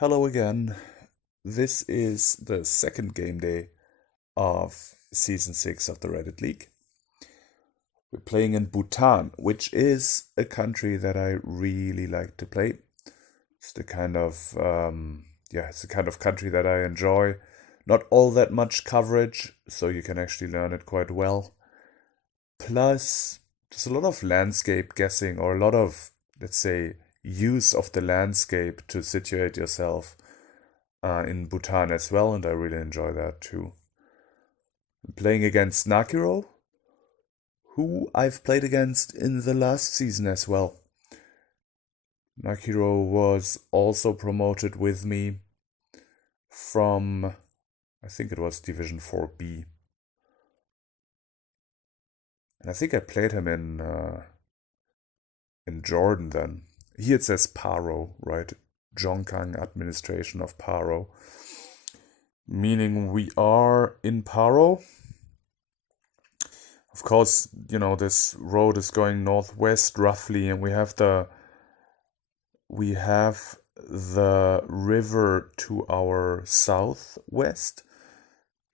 Hello again. This is the second game day of Season 6 of the Reddit League. We're playing in Bhutan, which is a country that I really like to play. It's the kind of, it's the kind of country that I enjoy. Not all that much coverage, so you can actually learn it quite well. Plus, there's a lot of landscape guessing, or a lot of, let's say, use of the landscape to situate yourself in Bhutan as well, and I really enjoy that too. I'm playing against Nakiro, who I've played against in the last season as well. Nakiro was also promoted with me from, I think it was Division 4B. And I think I played him in Jordan then. Here it says Paro, right? Zhongkang administration of Paro. Meaning we are in Paro. Of course, this road is going northwest roughly, and we have the river to our southwest.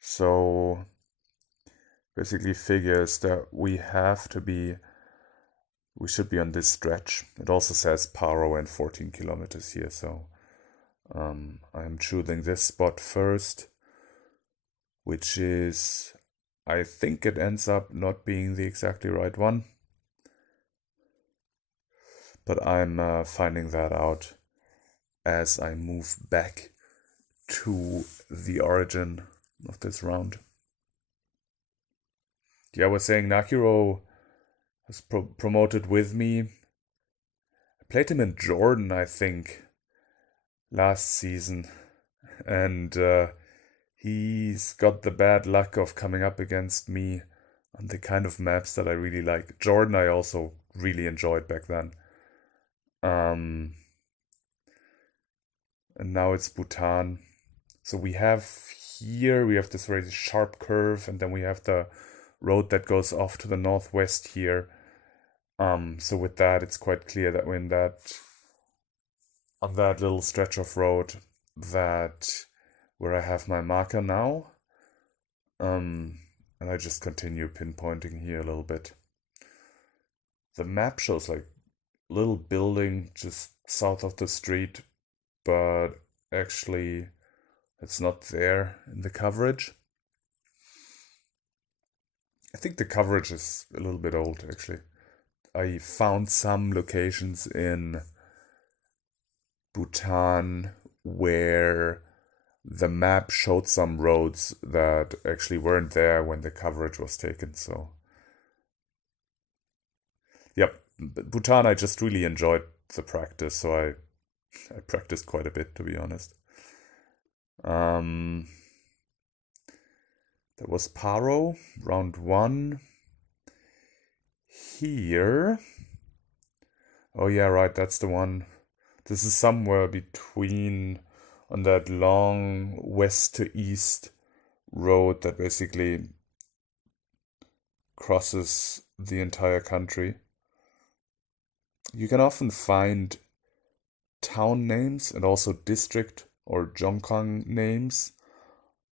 So basically figures that we should be on this stretch. It also says Paro and 14 kilometers here, so I'm choosing this spot first, which is, I think it ends up not being the exactly right one, but I'm finding that out as I move back to the origin of this round. Yeah, I was saying Nakiro was promoted with me. I played him in Jordan, I think, last season, and he's got the bad luck of coming up against me on the kind of maps that I really like. Jordan I also really enjoyed back then. And now it's Bhutan. So we have this very sharp curve, and then we have the road that goes off to the northwest here. So with that, it's quite clear that we're on that little stretch of road where I have my marker now. And I just continue pinpointing here a little bit. The map shows like a little building just south of the street, but actually it's not there in the coverage. I think the coverage is a little bit old actually. I found some locations in Bhutan where the map showed some roads that actually weren't there when the coverage was taken. So, yep, Bhutan, I just really enjoyed the practice, so I practiced quite a bit, to be honest. That was Paro, round one. Here. Oh, yeah, right, that's the one. This is somewhere between on that long west to east road that basically crosses the entire country. You can often find town names and also district or Zhongkang names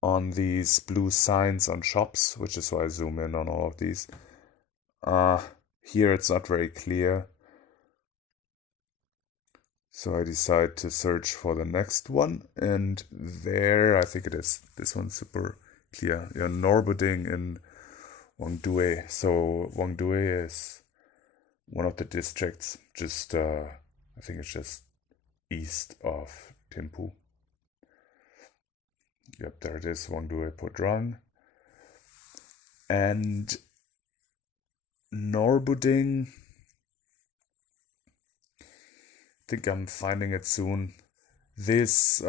on these blue signs on shops, which is why I zoom in on all of these. Here it's not very clear. So I decide to search for the next one, and there, I think it is. This one's super clear. Yeah, Norbuding in Wangdue. So Wangdue is one of the districts, just I think it's just east of Thimphu. Yep, there it is, Wangdue Podrang. And Norbuding, I think I'm finding it soon. This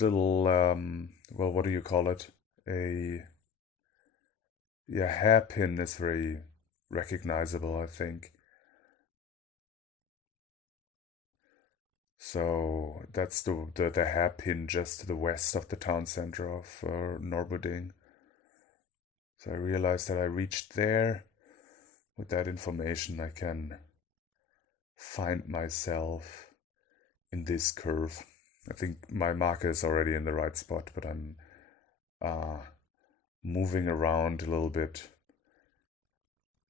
little well, what do you call it? Hairpin is very recognizable, I think. So that's the hairpin just to the west of the town center of Norbuding. So I realized that I reached there. With that information, I can find myself in this curve. I think my marker is already in the right spot, but I'm moving around a little bit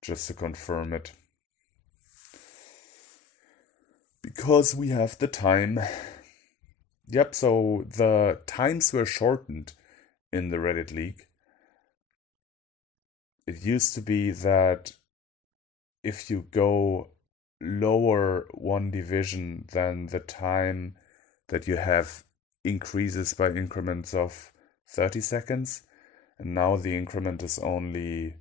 just to confirm it. Because we have the time. Yep, so the times were shortened in the Reddit League. It used to be that if you go lower one division, then the time that you have increases by increments of 30 seconds. And now the increment is only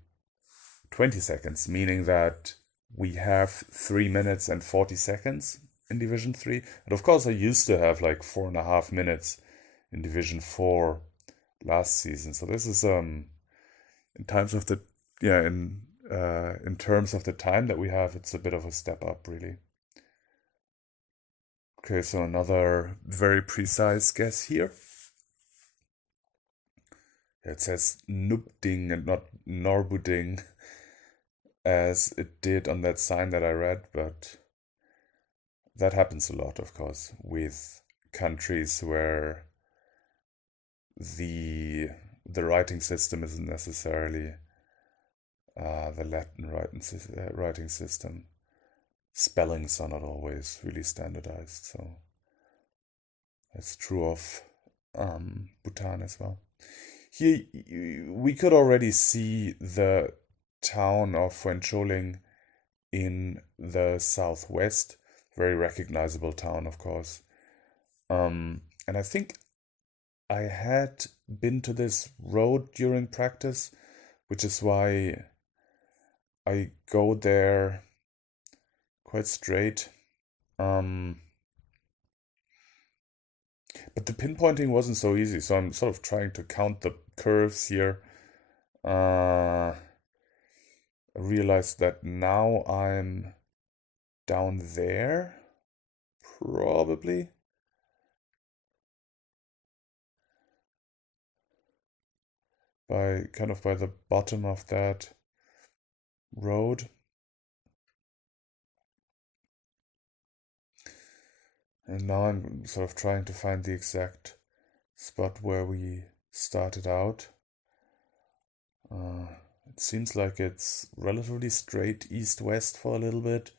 20 seconds, meaning that we have 3 minutes and 40 seconds in Division 3. And of course, I used to have like 4.5 minutes in Division 4 last season. So this is in terms of the in terms of the time that we have, it's a bit of a step up, really. Okay, so another very precise guess here. It says Nubding and not Norbuding, as it did on that sign that I read, but that happens a lot, of course, with countries where the writing system isn't necessarily the Latin writing system. Spellings are not always really standardized, so that's true of Bhutan as well. Here we could already see the town of Wencholing in the southwest. Very recognizable town, of course. And I think I had been to this road during practice, which is why I go there quite straight. But the pinpointing wasn't so easy, so I'm sort of trying to count the curves here. I realized that now I'm down there, probably. By the bottom of that road. And now I'm sort of trying to find the exact spot where we started out. It seems like it's relatively straight east-west for a little bit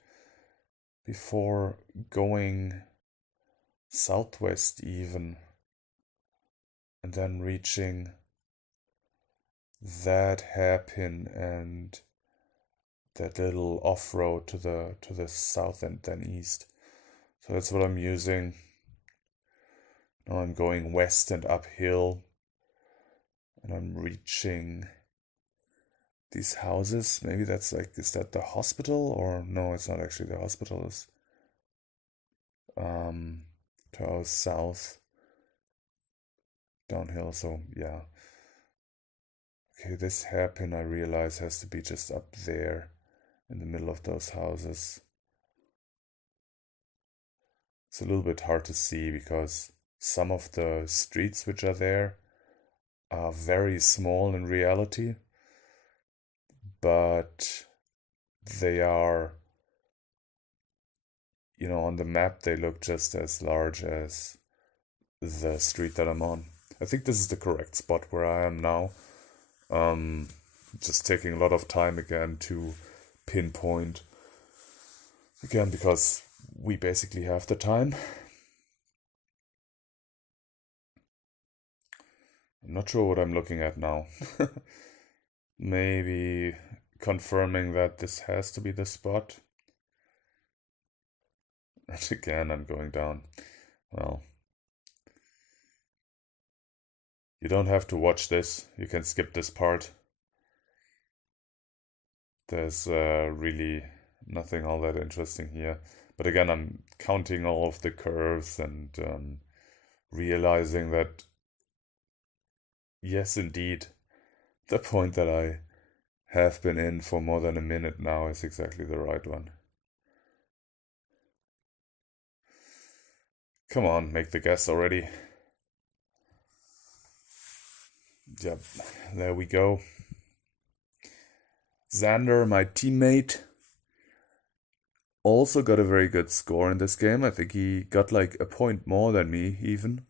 before going southwest even, and then reaching that hairpin and that little off-road to the south and then east. So that's what I'm using. Now I'm going west and uphill, and I'm reaching these houses. Maybe that's like, is that the hospital? Or no, it's not actually the hospital. It's to our south, downhill. So yeah. Okay, this hairpin I realize has to be just up there in the middle of those houses. It's a little bit hard to see because some of the streets which are there are very small in reality, but they are, on the map they look just as large as the street that I'm on. I think this is the correct spot where I am now. Just taking a lot of time again to pinpoint again because we basically have the time. I'm not sure what I'm looking at now. Maybe confirming that this has to be the spot. And again, I'm going down. Well, you don't have to watch this. You can skip this part. There's really nothing all that interesting here. But again, I'm counting all of the curves and realizing that, yes, indeed, the point that I have been in for more than a minute now is exactly the right one. Come on, make the guess already. Yep, there we go. Xander, my teammate, also got a very good score in this game. I think he got like a point more than me, even.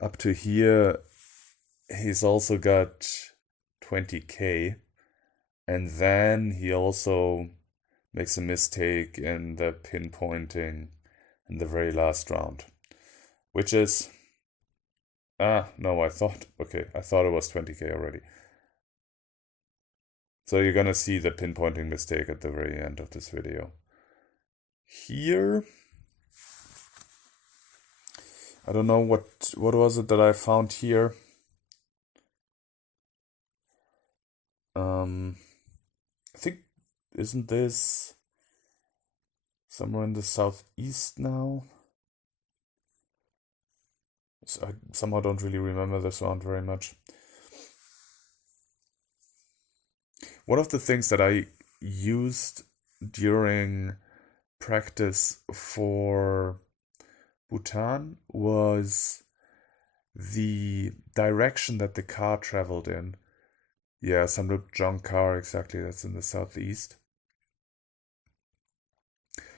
Up to here, he's also got 20k. And then he also makes a mistake in the pinpointing in the very last round. Which is... no, I thought it was 20k already. So you're gonna see the pinpointing mistake at the very end of this video. Here, I don't know what was it that I found here. I think, isn't this somewhere in the southeast now? So I somehow don't really remember this round very much. One of the things that I used during practice for Bhutan was the direction that the car traveled in. Yeah, S06W02 car, exactly, that's in the southeast.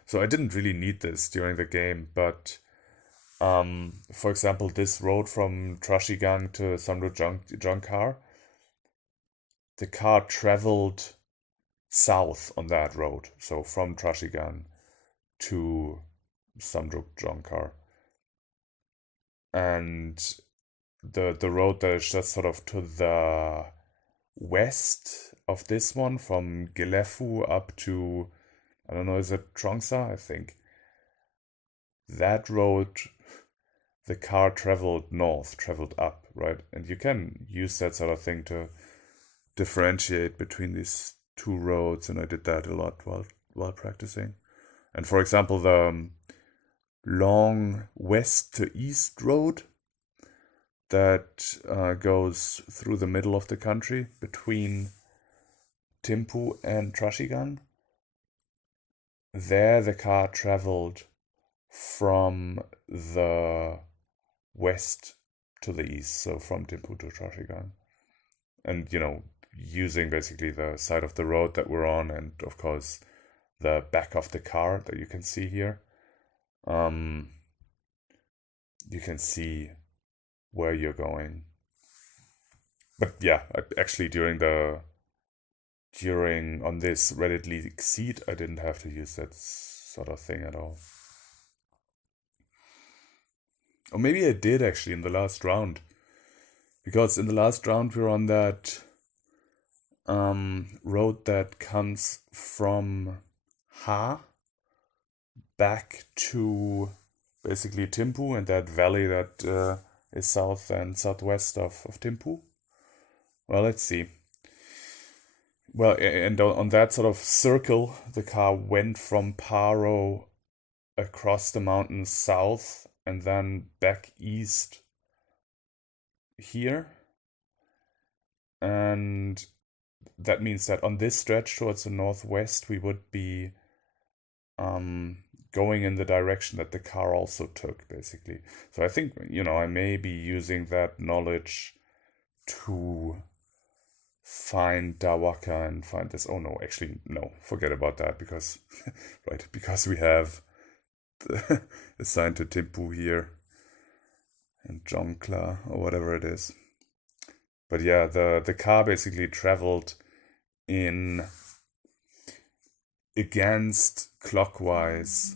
So I didn't really need this during the game, but for example, this road from Trashigang to S06W02 car, the car traveled south on that road, so from Trashigang to S06W02 car. And the road that is just sort of to the west of this one, from Gelefu up to, I don't know, is it Trongsa? I think. That road, the car traveled north, traveled up, right? And you can use that sort of thing to differentiate between these two roads, and I did that a lot while practicing. And for example, the long west to east road that goes through the middle of the country between Thimphu and Trashigang. There the car traveled from the west to the east, so from Thimphu to Trashigang. And, using basically the side of the road that we're on, and of course the back of the car that you can see here. You can see where you're going. But yeah, actually during on this Reddit League seed, I didn't have to use that sort of thing at all. Or maybe I did actually in the last round. Because in the last round we're on that road that comes from Ha back to basically Thimphu, and that valley that is south and southwest of Thimphu. Well, let's see. Well, and on that sort of circle, the car went from Paro across the mountains south and then back east here. And that means that on this stretch towards the northwest, we would be going in the direction that the car also took, basically. So I think, I may be using that knowledge to find Dawaka and find this. Oh no, actually, no, forget about that, because, right, because we have assigned to Thimphu here and Jongla, or whatever it is. But yeah, the car basically traveled in against clockwise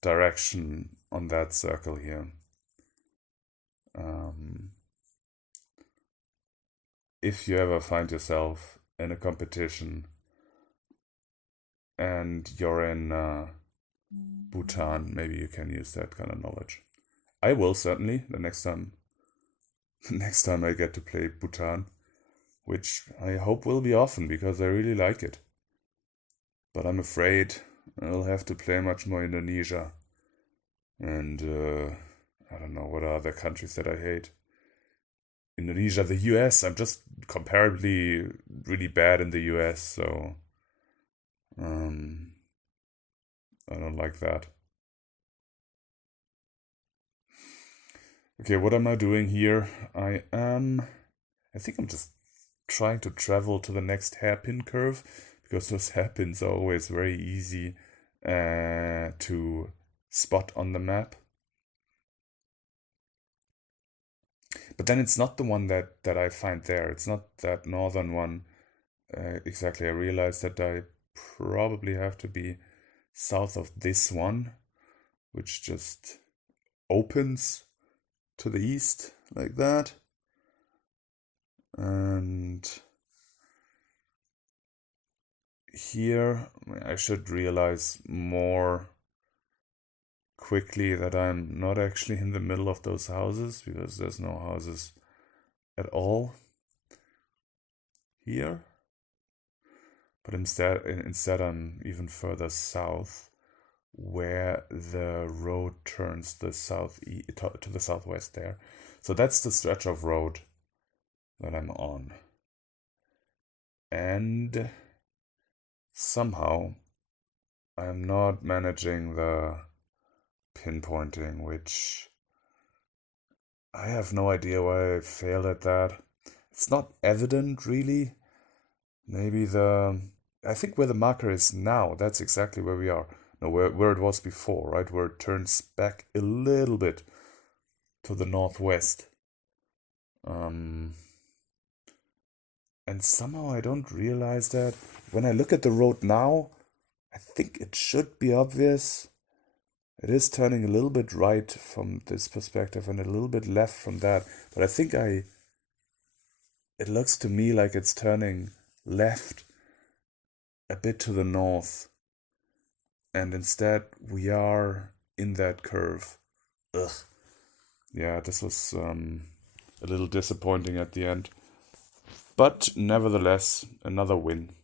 direction on that circle here. If you ever find yourself in a competition and you're in Bhutan, maybe you can use that kind of knowledge. I will certainly the next time I get to play Bhutan, which I hope will be often because I really like it. But I'm afraid I'll have to play much more Indonesia. And I don't know what are other countries that I hate. Indonesia, the US, I'm just comparably really bad in the US, so I don't like that. Okay, what am I doing here? I think I'm just trying to travel to the next hairpin curve, because those hairpins are always very easy to spot on the map. But then it's not the one that I find there. It's not that northern one exactly. I realized that I probably have to be south of this one, which just opens to the east like that. And here I should realize more quickly that I'm not actually in the middle of those houses, because there's no houses at all here. But instead I'm even further south, where the road turns to the southwest there. So that's the stretch of road that I'm on. And somehow I'm not managing the pinpointing, which I have no idea why I failed at that. It's not evident really. Maybe I think where the marker is now, that's exactly where we are. No, where it was before, right? Where it turns back a little bit to the northwest. And somehow I don't realize that. When I look at the road now, I think it should be obvious. It is turning a little bit right from this perspective and a little bit left from that. But I think it looks to me like it's turning left a bit to the north. And instead we are in that curve. Ugh. Yeah, this was a little disappointing at the end. But nevertheless, another win.